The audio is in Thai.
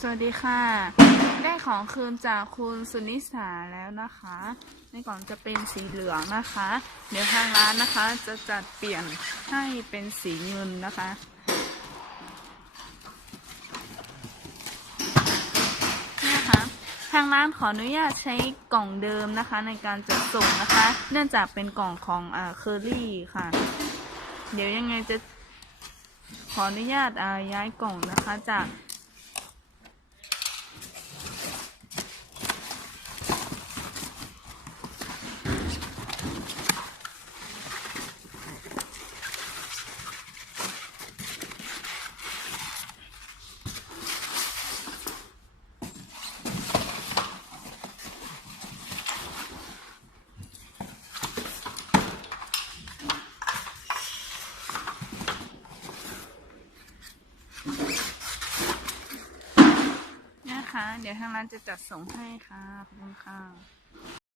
สวัสดีค่ะ ได้ของคืนจากคุณสุนิสาแล้วนะคะ ในกล่องจะเป็นสีเหลืองนะคะ เดี๋ยวทางร้านนะคะจะจัดเปลี่ยนให้เป็นสีเงินนะคะนี่ยค่ะทางร้านขออนุญาตใช้กล่องเดิมนะคะ ในการจัดส่งนะคะ เนื่องจากเป็นกล่องของอ่าเคอรี่ค่ะ เดี๋ยวยังไงจะขออนุญาตอ่าย้ายกล่องนะคะจาก นะคะ เดี๋ยวทางร้านจะจัดส่งให้ค่ะ ขอบคุณค่ะ